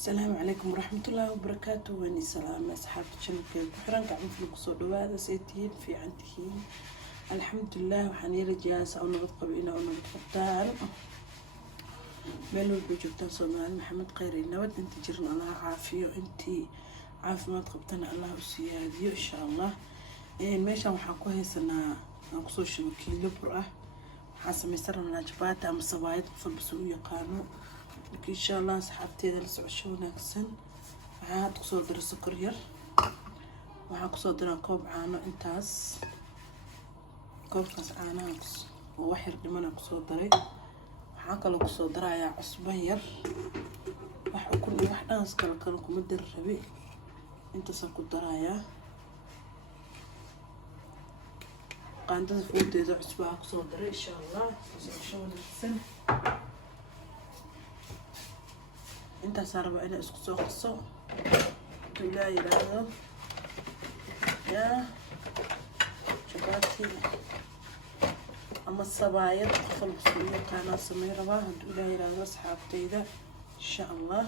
السلام عليكم ورحمة الله وبركاته. واني سلام أصحاب الشنكة بحران قاعدين في القصور هذا سيتين في عندكين الحمد لله وحني رجاس أو نقط قبينا أو نقط قبطان ملو البيجوبتان صومال محمد قيري نود انت جرنا الله عافية انت عافية ما تقبطنا الله وسيادي إن شاء الله. ماشا وحاكوها سنة نقصو شبكي لبرة حاسة ميسر من أجبات أم الصبايد قفل بسوية قانو إن شاء الله أصحابتي ذا لسعشو ناكسن waxaa ku soo diray sokor yar waxaa ku soo diray koob caano intaas koobkaas caanahaas oo wax yar dhiman ku soo diray waxaa kale ku soo dirayaa cusbo yar wax ku wax dhaans kale kuma dir rabi intaas ku dirayaa qaandada fuudeeda cusbo ku soo diray insha Allah soo wanaagsan intaas arba inay isku soo qaso لا يراها يا شباتي أما الصبايا تدخل بسوية كان سميرة واحد لا يراها أصحابتي ذا إن شاء الله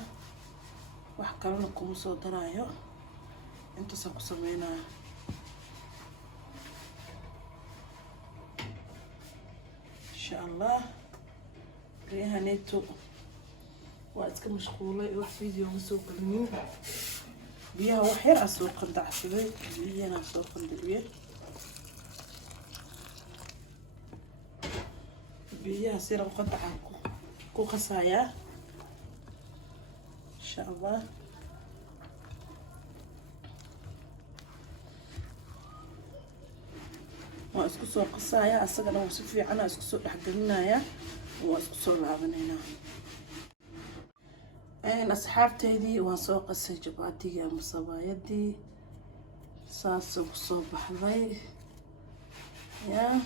وحكى لكم صوت رايو أنتوا ساقوا سمينا إن شاء الله ريها نيتو وأتك مشغولة يروح فيديو مسوق المين بيها وحير أسوق قندع شوي بيها أنا أسوق قندع بيها سير قندع كو خسايا إن شاء الله. وأسكو سوق قصايا أسقنا وصفي أنا أسكو سوق حقنا يا وأسكو سوق لعبنا أصحابتي وسوق السجباتي يا مصبايدي ساسو صبح ضي يا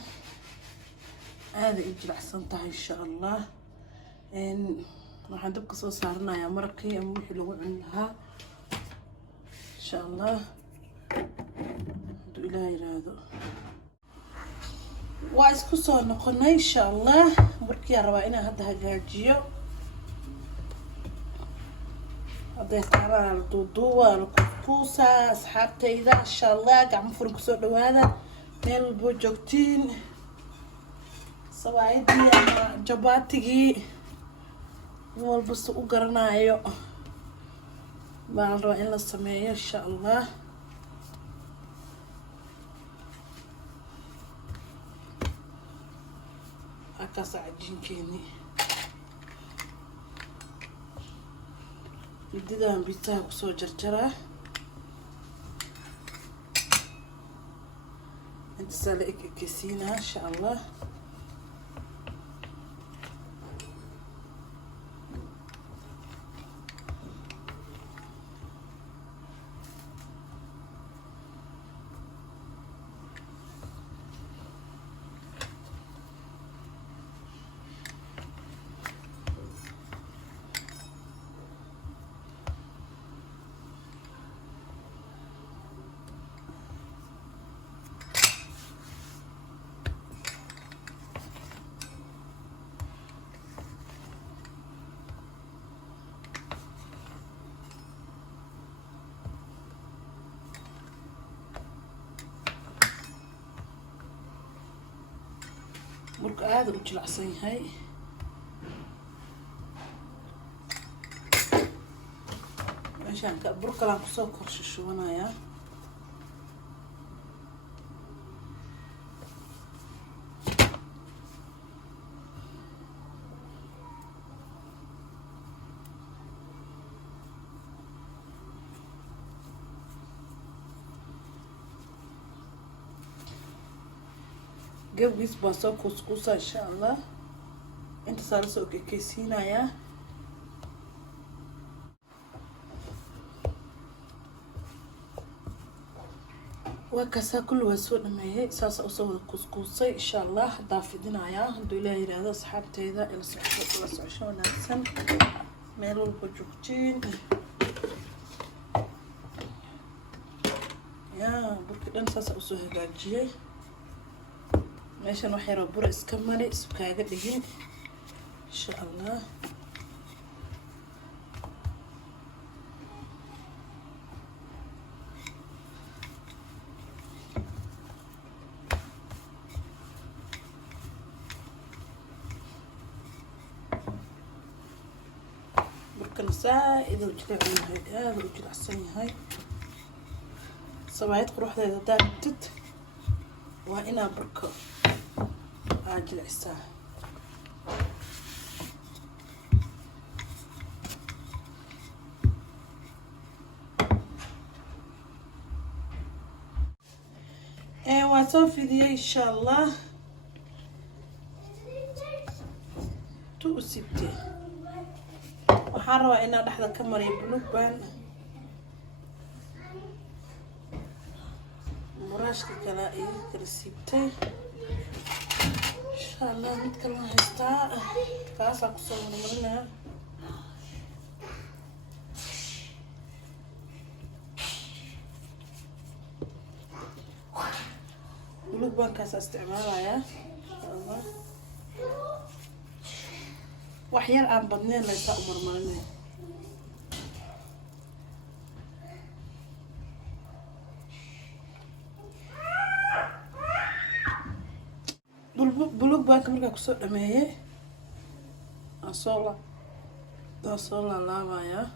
هذا يجي أحسن إن شاء الله. إن راح ندبك صارنا يا مرقي أمي حلو عندها إن شاء الله. دو إلهي هذا واسكو صار نقولنا إن شاء الله مرقي رواينا هذا هجاجيو هذا ترى الدودو الكوسة أصحابتي إذا إن شاء الله قاعد نفرق سود وهذا من البوجوكتين صبايدي أنا جباتي والبس أقرنا أيو مع الرواية السماية إن شاء الله. أكاس عجين كيني جديداً بيتها كسو جرجرة انت سالك كيسينها ان شاء الله. برك هذا وجه العصين هاي عشان برك لا كسوكر شو انا يا قبل باسو كسكسة إن شاء الله. أنت صارسو كيسينا يا وكسا كل وسود ما هي ساس أصور كسكسة إن شاء الله ضافدنا يا دولا هذا أصحابتي إذا السعشون نفسن ميلو البجوكتين يا بركدان ساس أصور هجاجي ماشان waxay rabura iska mari iskaaga dhigin insha Allah. hilibkana saaid u jilicsan yahay aad u jilicsan yahay sabaayad quruxdeeda hadaa rabtid waa inaa burka aa jilicsaa waa soo fidiyay insha allah tu sibte waxaan rabaa inaa dhexda ka mariyo buluug baan muraashka kale iyo kala sibtay insha allah mid kale waan haystaa kaasaa kusoo marmarinaya buluug baan kaasa isticmaalayaa insha allah wax yar aan badnayn laysaa u marmarinay buluug baanka markaa kusoo dhameeyay aan soo laalaabayaa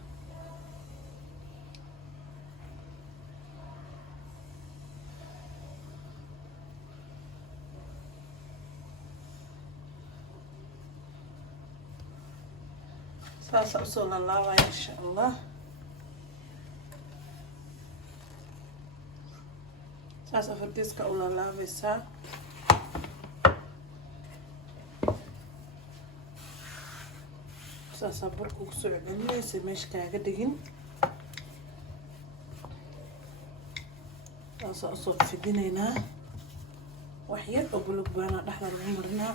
saasa usoo laalaabaya insha allah saas afartiiska u laalaabaysaa saasaa burka kusoo celinaysa meesha kaaga dhigin saasaa usoo fidinaynaa wax yar oo buluug baana dhexda lagu marinaa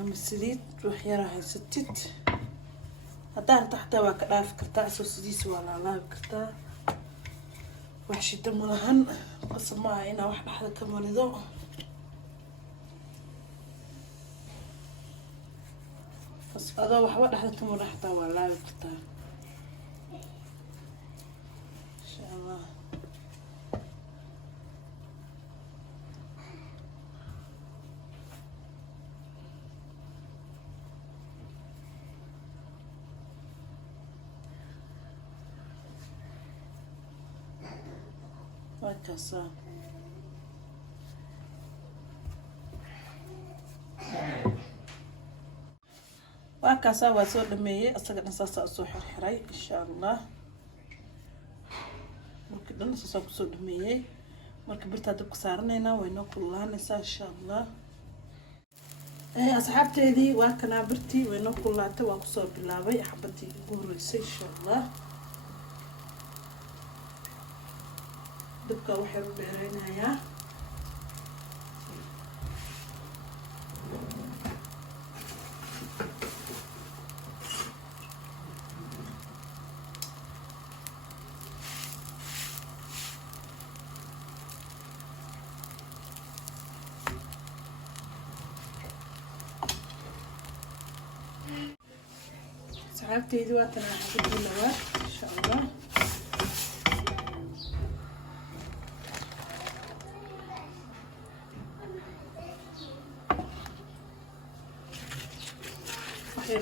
ama saliid wax yara haysatid haddaan taxta waa ka dhaafi kartaa asoo sidiisa waa laalaabi kartaa wax shida malahan qasab ma aha inaa wax dhexda ka marido bas adoo waxba dhexda ka mara xataa waa laabi kartaa insha allah وكاسا وكاسا واسو دميه اسغنا ساسا سو خرخراي ان شاء الله marka dhan soo kusoo dhameeyay marka birta dabka saarnayna wayno kullaanaysaa insha allah asxaabteedii waa kana birtii wayno kullaatay waan kusoo bilaabay xabadii ugu horeysay insha allah dabka waxay u dheeraynayaa saxaabteedii waa tan xabadii labaad insha allah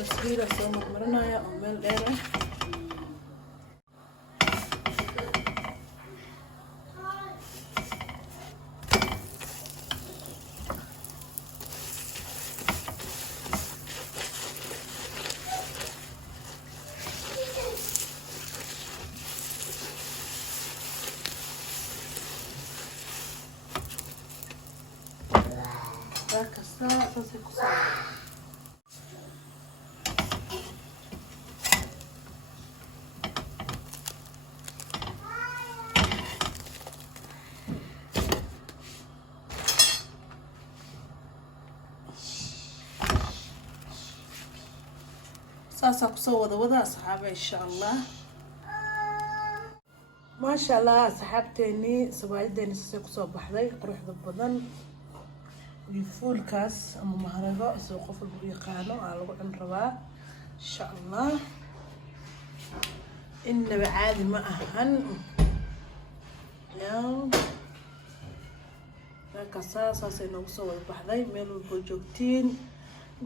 الصغيرة سو مرمرنايا أو ميل ديرة هكذا صوصي كسر ساسا كسو ودا أصحابي إن شاء الله ما شاء الله صحابتيني سبايديني ساسا كسو بحضي قروح ضبضن يفول كاس أما مهرجة يسوقوا في البريقانو على وعن ربا إن شاء الله إن بعادي ما أهن يا كاسا ساسا نوصل بحضي ميلو البوجوكتين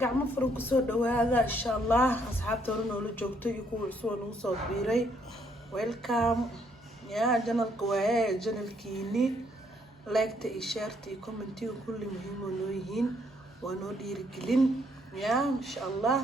gacmo furan kusoo dhawaada insha allah asxaabta hore noola joogto iyo kuwa cusub oo nagu soo biiray welcome ya channelka waaye channelkiini like iyo share iyo comment iyo kulli muhiim oo noo yihiin waa noo dhiirigelin ya insha allah